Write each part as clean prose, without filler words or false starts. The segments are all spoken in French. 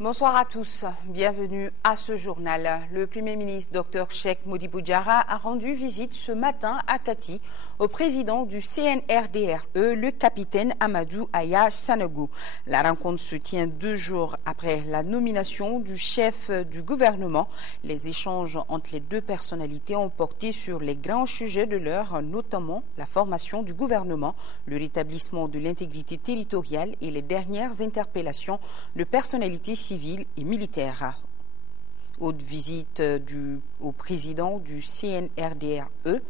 Bonsoir à tous, bienvenue à ce journal. Le Premier ministre Dr Cheikh Modibo Diarra a rendu visite ce matin à Kati au président du CNRDRE, le capitaine Amadou Aya Sanogo. La rencontre se tient 2 jours après la nomination du chef du gouvernement. Les échanges entre les deux personnalités ont porté sur les grands sujets de l'heure, notamment la formation du gouvernement, le rétablissement de l'intégrité territoriale et les dernières interpellations de personnalités civiles et militaires. Haute visite au président du CNRDRE,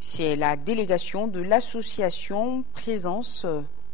c'est la délégation de l'association Présence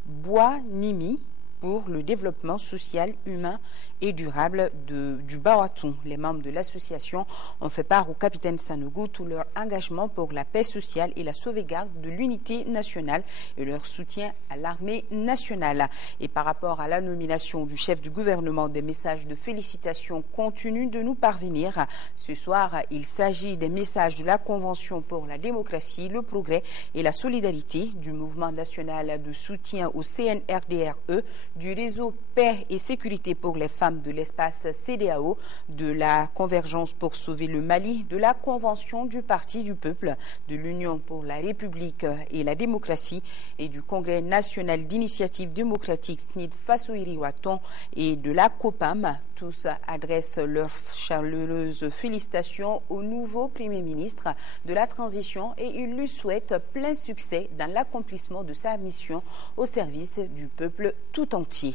Bois Nimi pour le développement social, humain et durable du Bawaton. Les membres de l'association ont fait part au capitaine Sanogo tout leur engagement pour la paix sociale et la sauvegarde de l'unité nationale et leur soutien à l'armée nationale. Et par rapport à la nomination du chef du gouvernement, des messages de félicitations continuent de nous parvenir. Ce soir, il s'agit des messages de la Convention pour la démocratie, le progrès et la solidarité, du mouvement national de soutien au CNRDRE, du réseau Paix et Sécurité pour les femmes de l'espace CEDEAO, de la Convergence pour sauver le Mali, de la Convention du Parti du Peuple, de l'Union pour la République et la démocratie et du Congrès national d'initiative démocratique SNID Fassoiri-Waton et de la COPAM. Tous adressent leurs chaleureuses félicitations au nouveau Premier ministre de la Transition et ils lui souhaitent plein succès dans l'accomplissement de sa mission au service du peuple tout entier.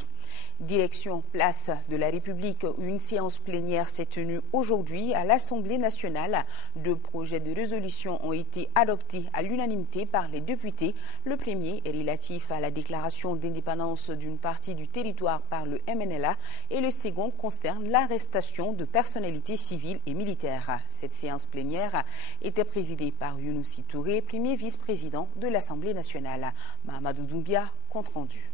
Direction place de la République où une séance plénière s'est tenue aujourd'hui à l'Assemblée nationale. 2 projets de résolution ont été adoptés à l'unanimité par les députés. Le premier est relatif à la déclaration d'indépendance d'une partie du territoire par le MNLA et le second concerne l'arrestation de personnalités civiles et militaires. Cette séance plénière était présidée par Younousi Touré, premier vice-président de l'Assemblée nationale. Mahamadou Doumbia, compte rendu.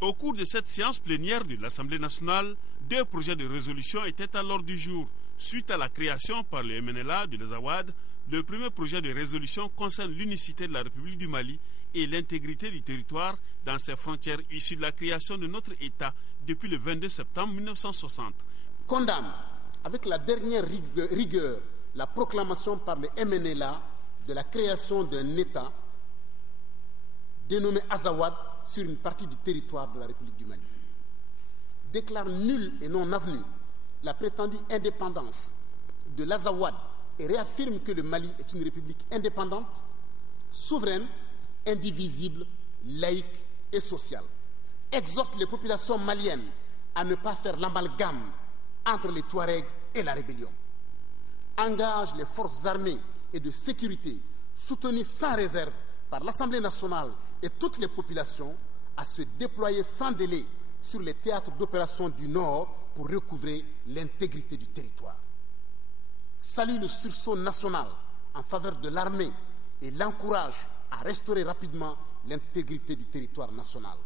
Au cours de cette séance plénière de l'Assemblée nationale, 2 projets de résolution étaient à l'ordre du jour. Suite à la création par le MNLA de l'Azawad, le premier projet de résolution concerne l'unicité de la République du Mali et l'intégrité du territoire dans ses frontières issues de la création de notre État depuis le 22 septembre 1960. Condamne avec la dernière rigueur la proclamation par le MNLA de la création d'un État dénommé Azawad sur une partie du territoire de la République du Mali. Déclare nulle et non avenue la prétendue indépendance de l'Azawad et réaffirme que le Mali est une république indépendante, souveraine, indivisible, laïque et sociale. Exhorte les populations maliennes à ne pas faire l'amalgame entre les Touaregs et la rébellion. Engage les forces armées et de sécurité soutenues sans réserve par l'Assemblée nationale et toutes les populations à se déployer sans délai sur les théâtres d'opération du Nord pour recouvrer l'intégrité du territoire. Salue le sursaut national en faveur de l'armée et l'encourage à restaurer rapidement l'intégrité du territoire national.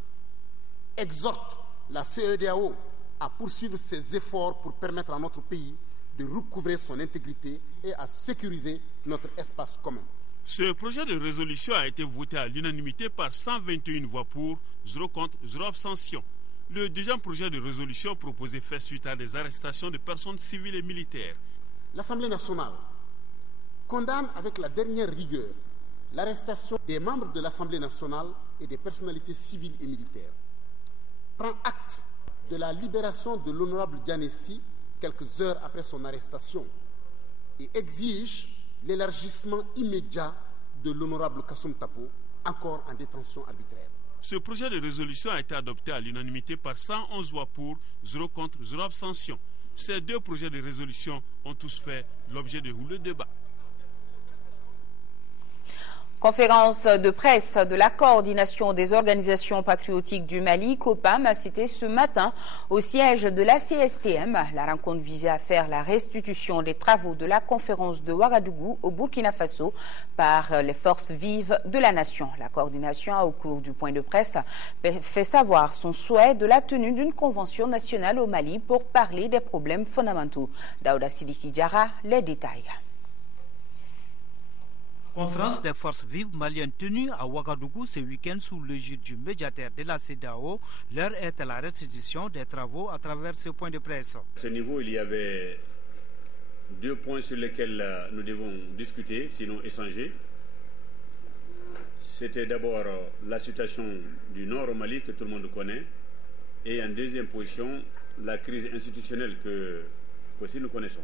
Exhorte la CEDEAO à poursuivre ses efforts pour permettre à notre pays de recouvrer son intégrité et à sécuriser notre espace commun. Ce projet de résolution a été voté à l'unanimité par 121 voix pour, 0 contre, 0 abstention. Le deuxième projet de résolution proposé fait suite à des arrestations de personnes civiles et militaires. L'Assemblée nationale condamne avec la dernière rigueur l'arrestation des membres de l'Assemblée nationale et des personnalités civiles et militaires. Prend acte de la libération de l'honorable Dianessi quelques heures après son arrestation et exige l'élargissement immédiat de l'honorable Kassoum Tapo, encore en détention arbitraire. Ce projet de résolution a été adopté à l'unanimité par 111 voix pour, 0 contre, 0 abstention. Ces 2 projets de résolution ont tous fait l'objet de houleux débats. Conférence de presse de la coordination des organisations patriotiques du Mali, COPAM, a cité ce matin au siège de la CSTM. La rencontre visait à faire la restitution des travaux de la conférence de Ouagadougou au Burkina Faso par les forces vives de la nation. La coordination a, au cours du point de presse, fait savoir son souhait de la tenue d'une convention nationale au Mali pour parler des problèmes fondamentaux. Daouda Sidiki Diarra, les détails. Conférence des forces vives maliennes tenue à Ouagadougou ce week-end sous l'égide du médiateur de la CEDEAO. L'heure est à la restitution des travaux à travers ce point de presse. À ce niveau, il y avait 2 points sur lesquels nous devons discuter, sinon échanger. C'était d'abord la situation du nord au Mali que tout le monde connaît, et en deuxième position, la crise institutionnelle que aussi nous connaissons.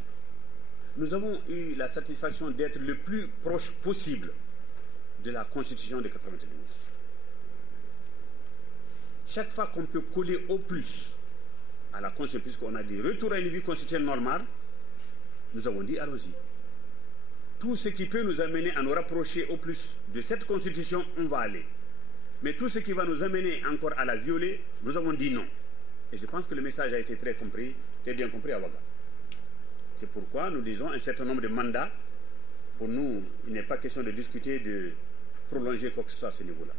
Nous avons eu la satisfaction d'être le plus proche possible de la Constitution de 92. Chaque fois qu'on peut coller au plus à la Constitution, puisqu'on a dit retour à une vie constitutionnelle normale, nous avons dit allons-y. Tout ce qui peut nous amener à nous rapprocher au plus de cette Constitution, on va aller. Mais tout ce qui va nous amener encore à la violer, nous avons dit non. Et je pense que le message a été très bien compris à Ouaga. C'est pourquoi nous disons un certain nombre de mandats. Pour nous, il n'est pas question de discuter, de prolonger quoi que ce soit à ce niveau-là.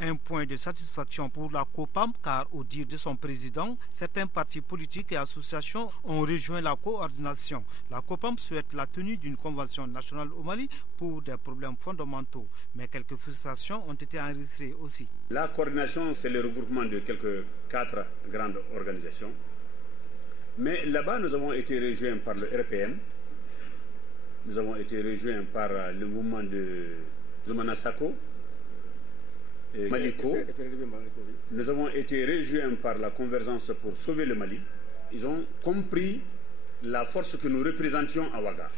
Un point de satisfaction pour la COPAM, car au dire de son président, certains partis politiques et associations ont rejoint la coordination. La COPAM souhaite la tenue d'une convention nationale au Mali pour des problèmes fondamentaux, mais quelques frustrations ont été enregistrées aussi. La coordination, c'est le regroupement de quelques 4 grandes organisations. Mais là-bas, nous avons été rejoints par le RPM, nous avons été rejoints par le mouvement de Zoumana Sako, Maliko. Nous avons été rejoints par la Convergence pour sauver le Mali. Ils ont compris la force que nous représentions à Ouaga.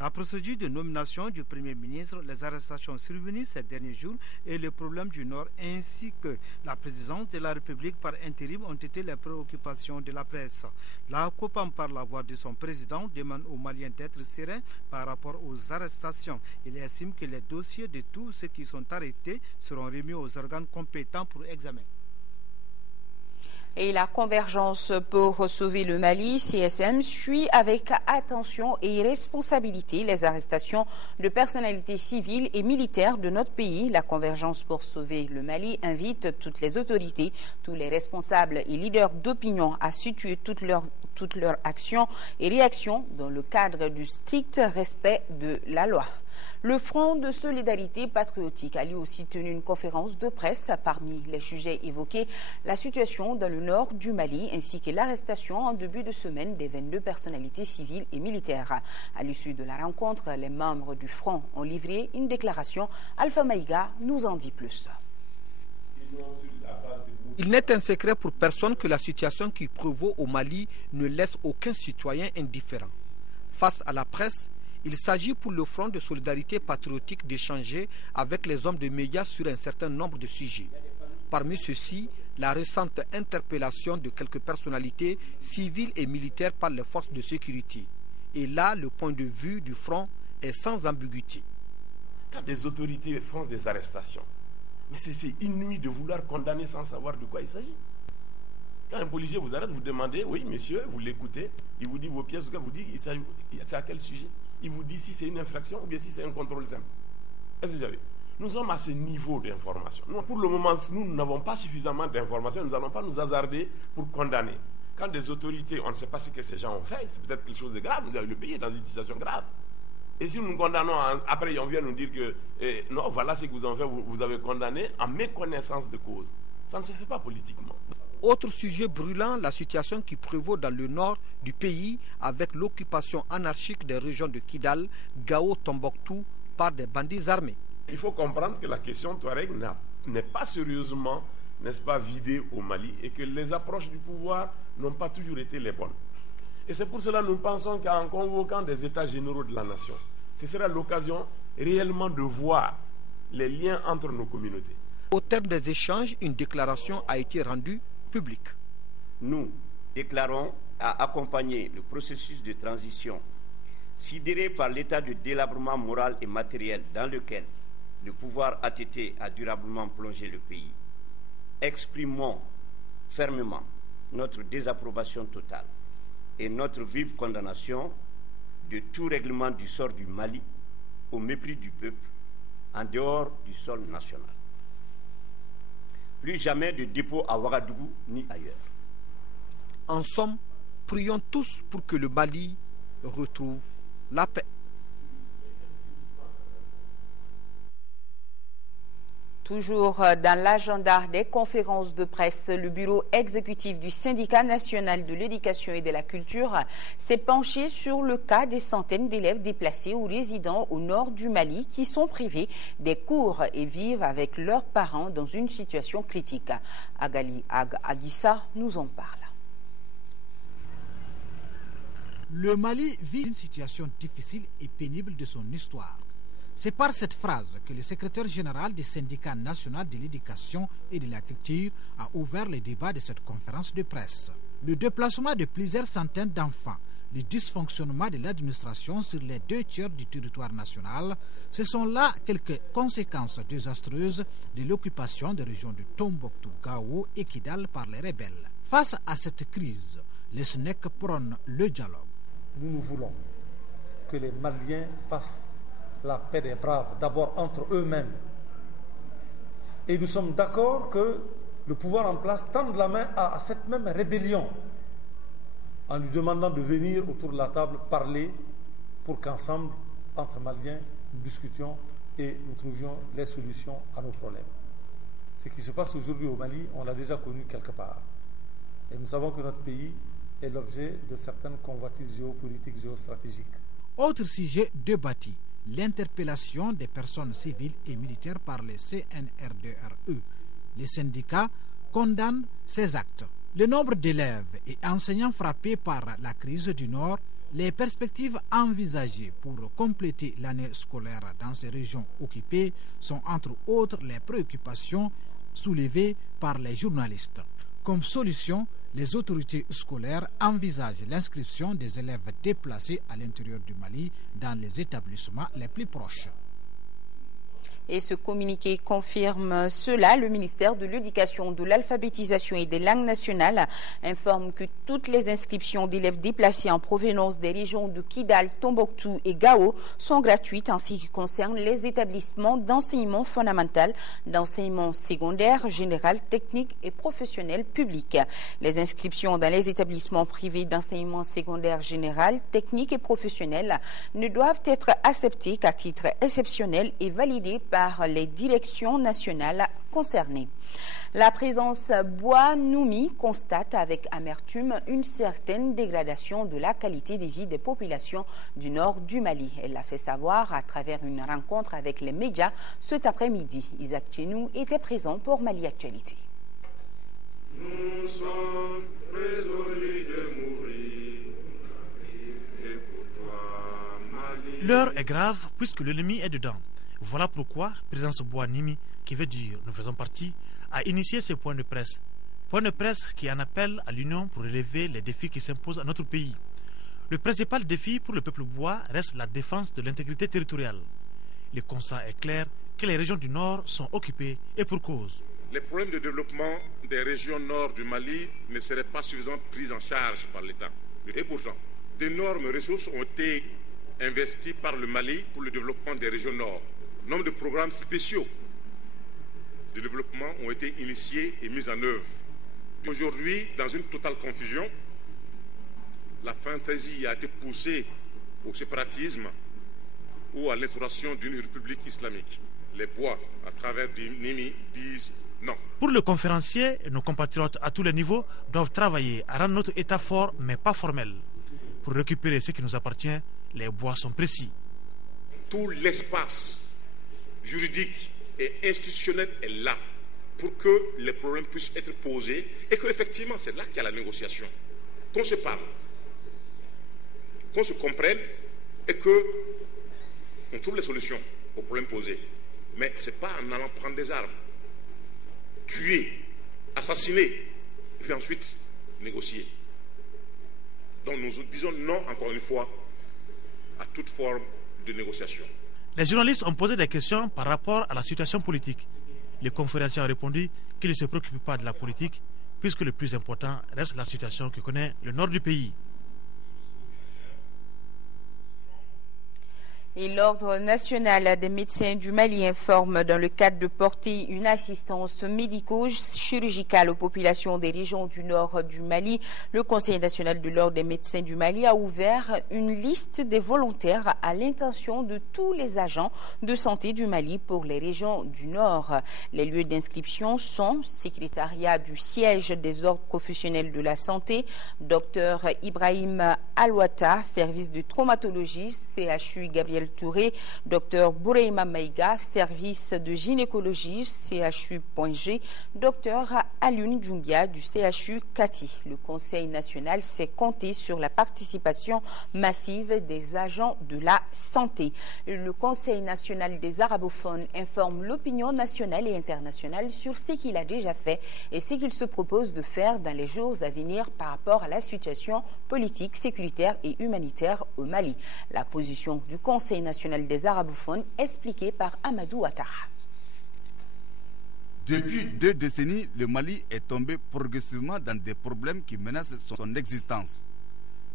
La procédure de nomination du Premier ministre, les arrestations survenues ces derniers jours et le problème du Nord ainsi que la présidence de la République par intérim ont été les préoccupations de la presse. La COPAM, par la voix de son président, demande aux Maliens d'être sereins par rapport aux arrestations. Il estime que les dossiers de tous ceux qui sont arrêtés seront remis aux organes compétents pour examen. Et la Convergence pour sauver le Mali, CSM, suit avec attention et responsabilité les arrestations de personnalités civiles et militaires de notre pays. La Convergence pour sauver le Mali invite toutes les autorités, tous les responsables et leaders d'opinion à situer toutes leurs actions et réactions dans le cadre du strict respect de la loi. Le Front de solidarité patriotique a lui aussi tenu une conférence de presse. Parmi les sujets évoqués, la situation dans le nord du Mali ainsi que l'arrestation en début de semaine des 22 personnalités civiles et militaires. À l'issue de la rencontre, les membres du Front ont livré une déclaration. Alpha Maïga nous en dit plus. Il n'est un secret pour personne que la situation qui prévaut au Mali ne laisse aucun citoyen indifférent. Face à la presse, il s'agit pour le Front de solidarité patriotique d'échanger avec les hommes de médias sur un certain nombre de sujets. Parmi ceux-ci, la récente interpellation de quelques personnalités civiles et militaires par les forces de sécurité. Et là, le point de vue du Front est sans ambiguïté. Quand des autorités font des arrestations, mais c'est inouï de vouloir condamner sans savoir de quoi il s'agit. Quand un policier vous arrête, vous demandez, oui monsieur, vous l'écoutez, il vous dit vos pièces, vous dit c'est à quel sujet? Il vous dit si c'est une infraction ou bien si c'est un contrôle simple. Est-ce que vous avez? Nous sommes à ce niveau d'information. Pour le moment, nous n'avons pas suffisamment d'informations, nous n'allons pas nous hasarder pour condamner. Quand des autorités, on ne sait pas ce que ces gens ont fait, c'est peut-être quelque chose de grave, le pays est dans une situation grave. Et si nous condamnons, après on vient nous dire que non, voilà ce que vous en faites, vous avez condamné en méconnaissance de cause. Ça ne se fait pas politiquement. Autre sujet brûlant, la situation qui prévaut dans le nord du pays avec l'occupation anarchique des régions de Kidal, Gao, Tombouctou par des bandits armés. Il faut comprendre que la question Touareg n'est pas sérieusement, n'est-ce pas, vidée au Mali et que les approches du pouvoir n'ont pas toujours été les bonnes. Et c'est pour cela que nous pensons qu'en convoquant des états généraux de la nation, ce sera l'occasion réellement de voir les liens entre nos communautés. Au terme des échanges, une déclaration a été rendue publique. Nous déclarons à accompagner le processus de transition sidéré par l'état de délabrement moral et matériel dans lequel le pouvoir ATT a durablement plongé le pays. Exprimons fermement notre désapprobation totale et notre vive condamnation de tout règlement du sort du Mali au mépris du peuple en dehors du sol national. Plus jamais de dépôt à Ouagadougou ni ailleurs. En somme, prions tous pour que le Mali retrouve la paix. Toujours dans l'agenda des conférences de presse, le bureau exécutif du syndicat national de l'éducation et de la culture s'est penché sur le cas des centaines d'élèves déplacés ou résidents au nord du Mali qui sont privés des cours et vivent avec leurs parents dans une situation critique. Agali Aguissa nous en parle. Le Mali vit une situation difficile et pénible de son histoire. C'est par cette phrase que le secrétaire général du syndicat national de l'éducation et de la culture a ouvert le débat de cette conférence de presse. Le déplacement de plusieurs centaines d'enfants, le dysfonctionnement de l'administration sur les 2/3 du territoire national, ce sont là quelques conséquences désastreuses de l'occupation des régions de Tombouctou, Gao et Kidal par les rebelles. Face à cette crise, le SNEC prône le dialogue. Nous voulons que les Maliens fassent la paix des braves, d'abord entre eux-mêmes. Et nous sommes d'accord que le pouvoir en place tende la main à cette même rébellion en lui demandant de venir autour de la table parler pour qu'ensemble, entre Maliens, nous discutions et nous trouvions les solutions à nos problèmes. Ce qui se passe aujourd'hui au Mali, on l'a déjà connu quelque part. Et nous savons que notre pays est l'objet de certaines convoitises géopolitiques, géostratégiques. Autre sujet débattu, l'interpellation des personnes civiles et militaires par les CNRDRE. Les syndicats condamnent ces actes. Le nombre d'élèves et enseignants frappés par la crise du Nord, les perspectives envisagées pour compléter l'année scolaire dans ces régions occupées sont entre autres les préoccupations soulevées par les journalistes. Comme solution, les autorités scolaires envisagent l'inscription des élèves déplacés à l'intérieur du Mali dans les établissements les plus proches. Et ce communiqué confirme cela. Le ministère de l'Éducation, de l'Alphabétisation et des Langues nationales informe que toutes les inscriptions d'élèves déplacés en provenance des régions de Kidal, Tombouctou et Gao sont gratuites en ce qui concerne les établissements d'enseignement fondamental, d'enseignement secondaire, général, technique et professionnel public. Les inscriptions dans les établissements privés d'enseignement secondaire général, technique et professionnel ne doivent être acceptées qu'à titre exceptionnel et validées par les directions nationales concernées. La présence Bois Noumi constate avec amertume une certaine dégradation de la qualité de vie des populations du nord du Mali. Elle l'a fait savoir à travers une rencontre avec les médias cet après-midi. Isaac Tchenou était présent pour Mali Actualité. Nous sommes résolus de mourir, et pour toi, Mali. L'heure est grave puisque l'ennemi est dedans. Voilà pourquoi Présence Bois Nimi, qui veut dire nous faisons partie, a initié ce point de presse. Point de presse qui en appelle à l'Union pour relever les défis qui s'imposent à notre pays. Le principal défi pour le peuple bois reste la défense de l'intégrité territoriale. Le constat est clair que les régions du Nord sont occupées et pour cause. Les problèmes de développement des régions nord du Mali ne seraient pas suffisamment pris en charge par l'État. Et pourtant, d'énormes ressources ont été investies par le Mali pour le développement des régions nord. Nombre de programmes spéciaux de développement ont été initiés et mis en œuvre. Aujourd'hui, dans une totale confusion, la fantaisie a été poussée au séparatisme ou à l'instauration d'une république islamique. Les Bois, à travers Nimi, disent non. Pour le conférencier, nos compatriotes à tous les niveaux doivent travailler à rendre notre État fort mais pas formel. Pour récupérer ce qui nous appartient, les Bois sont précis. Tout l'espace juridique et institutionnel est là pour que les problèmes puissent être posés et qu'effectivement c'est là qu'il y a la négociation. Qu'on se parle, qu'on se comprenne et qu'on trouve les solutions aux problèmes posés. Mais ce n'est pas en allant prendre des armes, tuer, assassiner et puis ensuite négocier. Donc nous disons non encore une fois à toute forme de négociation. Les journalistes ont posé des questions par rapport à la situation politique. Le conférencier a répondu qu'il ne se préoccupe pas de la politique puisque le plus important reste la situation que connaît le nord du pays. Et l'Ordre national des médecins du Mali informe dans le cadre de porter une assistance médico-chirurgicale aux populations des régions du nord du Mali. Le Conseil national de l'Ordre des médecins du Mali a ouvert une liste des volontaires à l'intention de tous les agents de santé du Mali pour les régions du nord. Les lieux d'inscription sont secrétariat du siège des ordres professionnels de la santé, Dr Ibrahim Alouata, service de traumatologie, CHU Gabriel Touré, Dr Boureima Maïga, service de gynécologie, CHU Point G, Dr Alioune Djoumbia du CHU Kati. Le Conseil national s'est compté sur la participation massive des agents de la santé. Le Conseil national des arabophones informe l'opinion nationale et internationale sur ce qu'il a déjà fait et ce qu'il se propose de faire dans les jours à venir par rapport à la situation politique, sécuritaire et humanitaire au Mali. La position du Conseil national des arabophones expliquée par Amadou Ouattara. Depuis 2 décennies, le Mali est tombé progressivement dans des problèmes qui menacent son existence.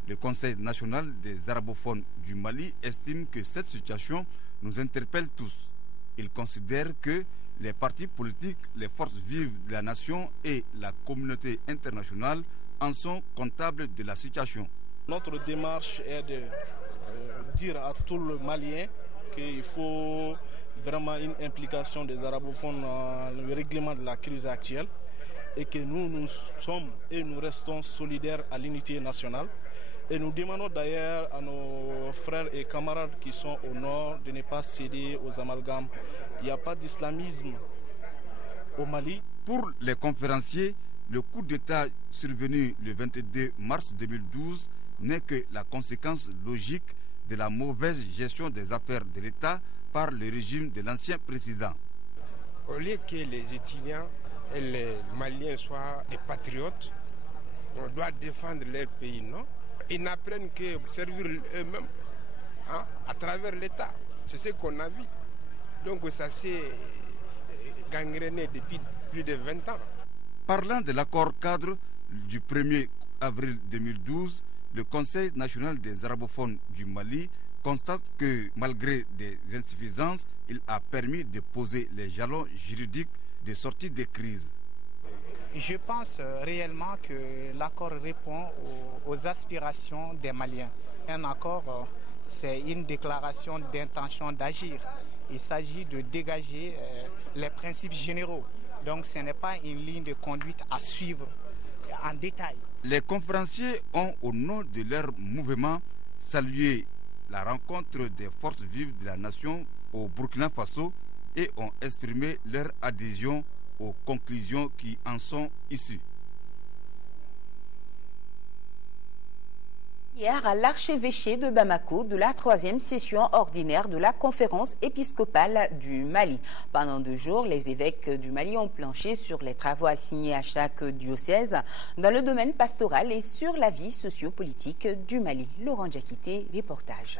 Le Conseil national des arabophones du Mali estime que cette situation nous interpelle tous. Il considère que les partis politiques, les forces vives de la nation et la communauté internationale en sont comptables de la situation. Notre démarche est de dire à tout le Malien qu'il faut vraiment une implication des arabophones dans le règlement de la crise actuelle et que nous sommes et nous restons solidaires à l'unité nationale. Et nous demandons d'ailleurs à nos frères et camarades qui sont au nord de ne pas céder aux amalgames. Il n'y a pas d'islamisme au Mali. Pour les conférenciers, le coup d'État survenu le 22 mars 2012 n'est que la conséquence logique de la mauvaise gestion des affaires de l'État par le régime de l'ancien président. Au lieu que les étudiants et les Maliens soient des patriotes, on doit défendre leur pays, non? Ils n'apprennent que servir eux-mêmes à travers l'État. C'est ce qu'on a vu. Donc ça s'est gangréné depuis plus de 20 ans. Parlant de l'accord cadre du 1er avril 2012, le Conseil national des arabophones du Mali constate que malgré des insuffisances, il a permis de poser les jalons juridiques de sortie des crises. Je pense réellement que l'accord répond aux aspirations des Maliens. Un accord, c'est une déclaration d'intention d'agir. Il s'agit de dégager les principes généraux. Donc ce n'est pas une ligne de conduite à suivre en détail. Les conférenciers ont, au nom de leur mouvement, salué la rencontre des forces vives de la nation au Burkina Faso et ont exprimé leur adhésion aux conclusions qui en sont issues. Hier, à l'archevêché de Bamako, de la 3e session ordinaire de la conférence épiscopale du Mali. Pendant 2 jours, les évêques du Mali ont planché sur les travaux assignés à chaque diocèse dans le domaine pastoral et sur la vie sociopolitique du Mali. Laurent Diakité, reportage.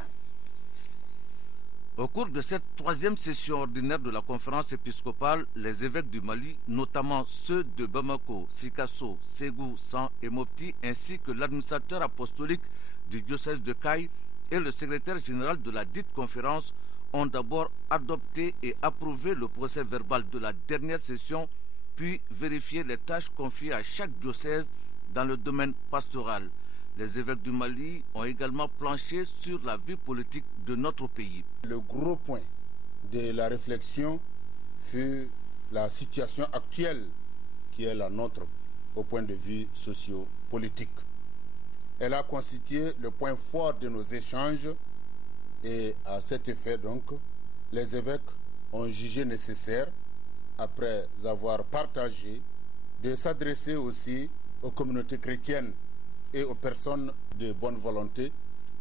Au cours de cette 3e session ordinaire de la conférence épiscopale, les évêques du Mali, notamment ceux de Bamako, Sikasso, Ségou, San et Mopti, ainsi que l'administrateur apostolique du diocèse de Caille et le secrétaire général de la dite conférence, ont d'abord adopté et approuvé le procès verbal de la dernière session, puis vérifié les tâches confiées à chaque diocèse dans le domaine pastoral. Les évêques du Mali ont également planché sur la vie politique de notre pays. Le gros point de la réflexion fut la situation actuelle qui est la nôtre au point de vue socio-politique. Elle a constitué le point fort de nos échanges et à cet effet donc, les évêques ont jugé nécessaire, après avoir partagé, de s'adresser aussi aux communautés chrétiennes et aux personnes de bonne volonté.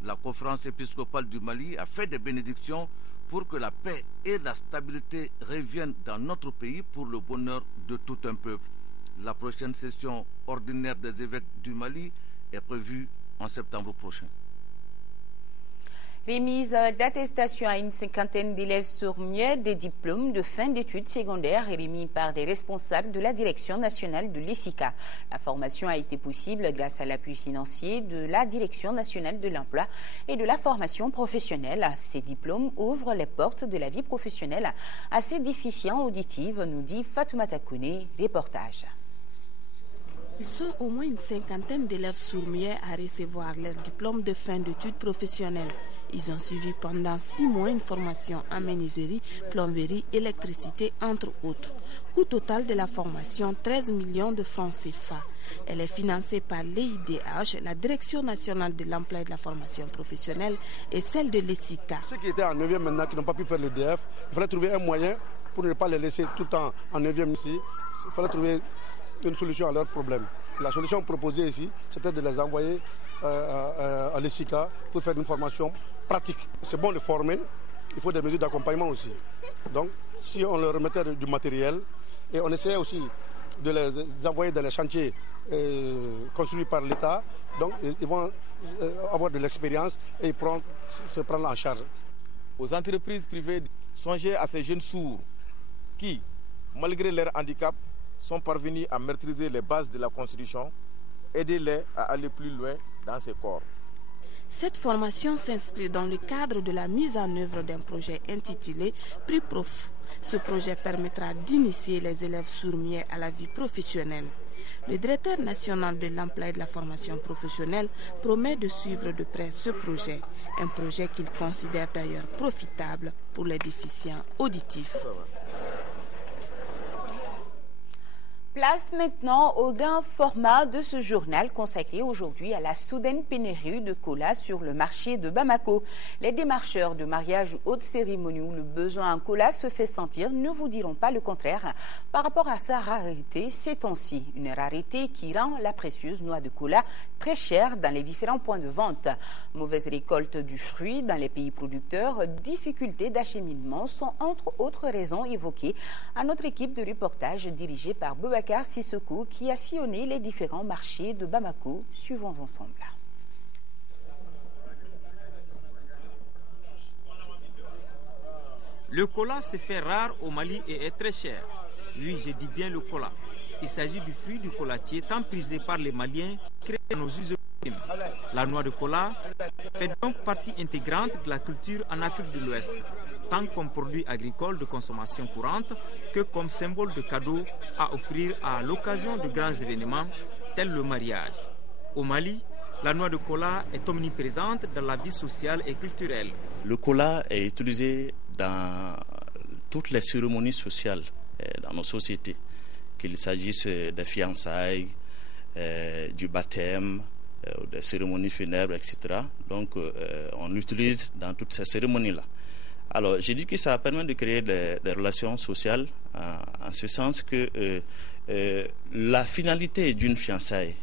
La conférence épiscopale du Mali a fait des bénédictions pour que la paix et la stabilité reviennent dans notre pays pour le bonheur de tout un peuple. La prochaine session ordinaire des évêques du Mali est prévue en septembre prochain. Remise d'attestation à une cinquantaine d'élèves sourds-muets des diplômes de fin d'études secondaires remis par des responsables de la Direction nationale de l'ESICA. La formation a été possible grâce à l'appui financier de la Direction nationale de l'emploi et de la formation professionnelle. Ces diplômes ouvrent les portes de la vie professionnelle à ces déficients auditifs, nous dit Fatoumata Kone, reportage. Ils sont au moins une cinquantaine d'élèves sourds-muets à recevoir leur diplôme de fin d'études professionnelles. Ils ont suivi pendant 6 mois une formation en menuiserie, plomberie, électricité, entre autres. Coût total de la formation, 13 millions de francs CFA. Elle est financée par l'EIDH, la Direction nationale de l'emploi et de la formation professionnelle, et celle de l'ESICA. Ceux qui étaient en 9e maintenant, qui n'ont pas pu faire le DF, il fallait trouver un moyen pour ne pas les laisser tout le temps en 9e ici. Il fallait trouver une solution à leurs problèmes. La solution proposée ici, c'était de les envoyer à l'ESICA pour faire une formation pratique. C'est bon de former, il faut des mesures d'accompagnement aussi. Donc, si on leur remettait du matériel, et on essayait aussi de les envoyer dans les chantiers construits par l'État, donc ils vont avoir de l'expérience et ils pourront se prendre en charge. Aux entreprises privées, songez à ces jeunes sourds qui, malgré leur handicap, sont parvenus à maîtriser les bases de la Constitution, aidez-les à aller plus loin dans ces corps. Cette formation s'inscrit dans le cadre de la mise en œuvre d'un projet intitulé Prix Prof. Ce projet permettra d'initier les élèves sourds-muets à la vie professionnelle. Le directeur national de l'emploi et de la formation professionnelle promet de suivre de près ce projet, un projet qu'il considère d'ailleurs profitable pour les déficients auditifs. Place maintenant au grand format de ce journal consacré aujourd'hui à la soudaine pénurie de cola sur le marché de Bamako. Les démarcheurs de mariage ou haute cérémonie où le besoin en cola se fait sentir ne vous diront pas le contraire par rapport à sa rareté ces temps-ci. Une rareté qui rend la précieuse noix de cola très chère dans les différents points de vente. Mauvaise récolte du fruit dans les pays producteurs, difficultés d'acheminement sont entre autres raisons évoquées à notre équipe de reportage dirigée par Boubacar Sissoko qui a sillonné les différents marchés de Bamako. Suivons ensemble. Le cola se fait rare au Mali et est très cher. Oui, je dis bien le cola. Il s'agit du fruit du colatier tant prisé par les Maliens, créé dans nos us. La noix de cola fait donc partie intégrante de la culture en Afrique de l'Ouest, tant comme produit agricole de consommation courante que comme symbole de cadeau à offrir à l'occasion de grands événements tels le mariage. Au Mali, la noix de cola est omniprésente dans la vie sociale et culturelle. Le cola est utilisé dans toutes les cérémonies sociales dans nos sociétés, qu'il s'agisse des fiançailles, du baptême, des cérémonies funèbres, etc. Donc on l'utilise dans toutes ces cérémonies-là. Alors j'ai dit que ça permet de créer des relations sociales en ce sens que la finalité d'une fiançaille,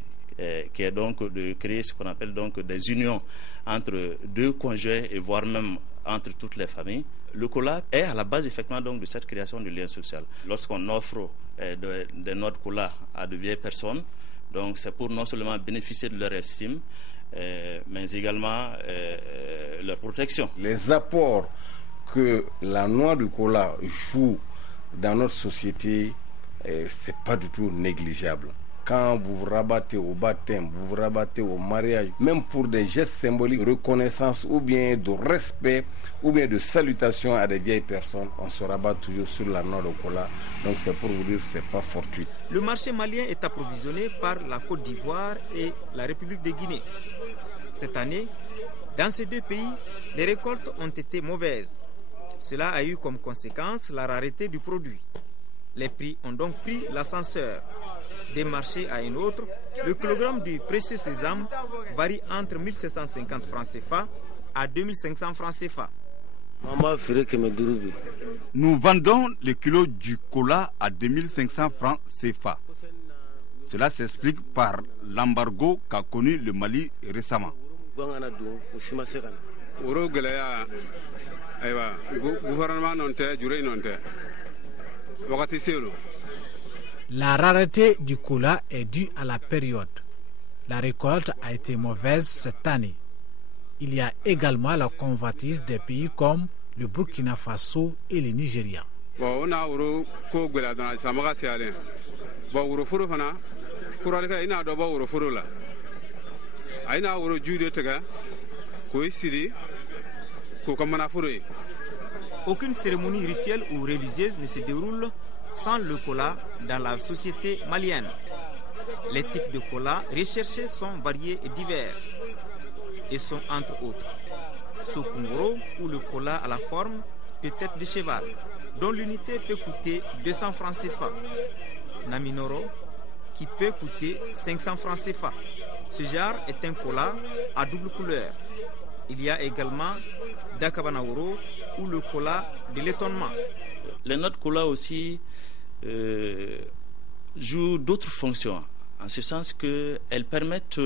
qui est donc de créer ce qu'on appelle donc des unions entre deux conjoints et voire même entre toutes les familles, le cola est à la base effectivement donc de cette création de lien social. Lorsqu'on offre des noix de cola à de vieilles personnes, donc c'est pour non seulement bénéficier de leur estime, mais également leur protection. Les apports que la noix de cola joue dans notre société, c'est pas du tout négligeable. Quand vous vous rabattez au baptême, vous vous rabattez au mariage, même pour des gestes symboliques de reconnaissance ou bien de respect ou bien de salutation à des vieilles personnes, on se rabat toujours sur la noix de cola. Donc c'est pour vous dire que c'est pas fortuit. Le marché malien est approvisionné par la Côte d'Ivoire et la République de Guinée. Cette année, dans ces deux pays, les récoltes ont été mauvaises. Cela a eu comme conséquence la rareté du produit. Les prix ont donc pris l'ascenseur. D'un marché à un autre, le kilogramme du précieux sésame varie entre 1750 francs CFA à 2500 francs CFA. Nous vendons le kilo du cola à 2500 francs CFA. Cela s'explique par l'embargo qu'a connu le Mali récemment. La rareté du cola est due à la période. La récolte a été mauvaise cette année. Il y a également la convoitise des pays comme le Burkina Faso et le Nigeria. On a aucune cérémonie rituelle ou religieuse ne se déroule sans le kola dans la société malienne. Les types de kola recherchés sont variés et divers et sont entre autres Sokungoro, où le kola a la forme de tête de cheval, dont l'unité peut coûter 200 francs CFA. Naminoro, qui peut coûter 500 francs CFA. Ce genre est un kola à double couleur. Il y a également Dakabanaoro, ou le kola de l'étonnement. Les notes kola aussi jouent d'autres fonctions, en ce sens qu'elles permettent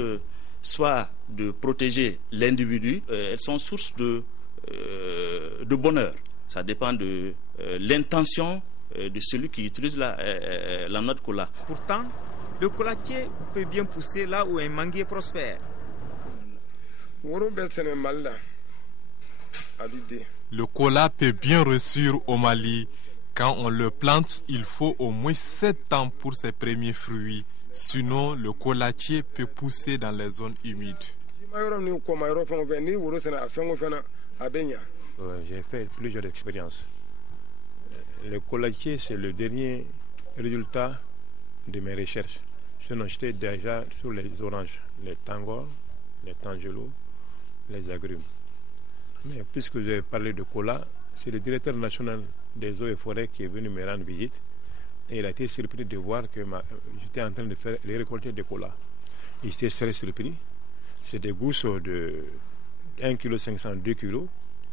soit de protéger l'individu, elles sont source de bonheur. Ça dépend de l'intention de celui qui utilise la note kola. Pourtant, le colatier peut bien pousser là où un manguier prospère. Le kola peut bien réussir au Mali. Quand on le plante, il faut au moins 7 ans pour ses premiers fruits. Sinon, le colatier peut pousser dans les zones humides. J'ai fait plusieurs expériences. Le colatier, c'est le dernier résultat de mes recherches. Sinon, j'étais déjà sur les oranges, les tangors, les tangelos, les agrumes. Mais puisque j'ai parlé de cola, c'est le directeur national des eaux et forêts qui est venu me rendre visite. Et il a été surpris de voir que j'étais en train de faire les récoltes de cola. Il était très surpris. C'est des gousses de 1,5 kg, 2 kg.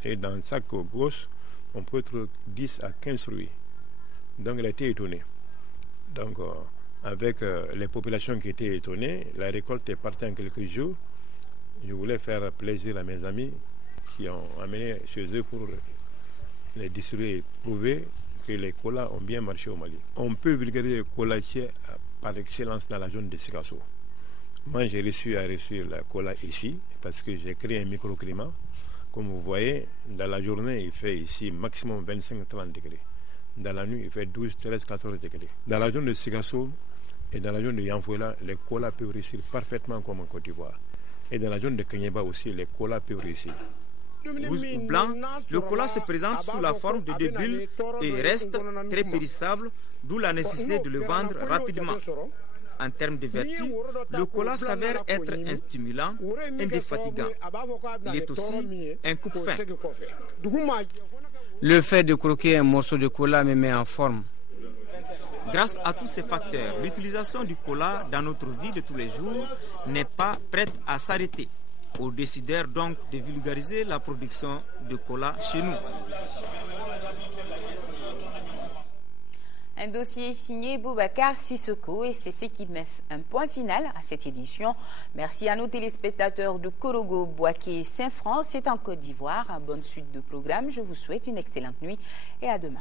Et dans le sac gauche, on peut trouver 10 à 15 fruits. Donc il a été étonné. Donc avec les populations qui étaient étonnées, la récolte est partie en quelques jours. Je voulais faire plaisir à mes amis qui ont amené chez eux pour les distribuer et prouver que les colas ont bien marché au Mali. On peut vulgariser le colatier par excellence dans la zone de Sikasso. Moi, j'ai réussi à réussir la cola ici parce que j'ai créé un microclimat. Comme vous voyez, dans la journée, il fait ici maximum 25-30 degrés. Dans la nuit, il fait 12, 13, 14 degrés. Dans la zone de Sikasso et dans la zone de Yanfouela, les colas peuvent réussir parfaitement comme en Côte d'Ivoire. Et dans la zone de Kenyeba aussi, les colas peuvent réussir. Rouge ou blanc, le cola se présente sous la forme de 2 bulles et reste très périssable, d'où la nécessité de le vendre rapidement. En termes de vertu, le cola s'avère être un stimulant indéfatigant. Il est aussi un coupe-faim. Le fait de croquer un morceau de cola me met en forme. Grâce à tous ces facteurs, l'utilisation du cola dans notre vie de tous les jours n'est pas prête à s'arrêter. Aux décideurs donc de vulgariser la production de cola chez nous. Un dossier signé Boubacar Sissoko et c'est ce qui met un point final à cette édition. Merci à nos téléspectateurs de Korogo, Boaké et Saint-France. C'est en Côte d'Ivoire. Bonne suite de programme. Je vous souhaite une excellente nuit et à demain.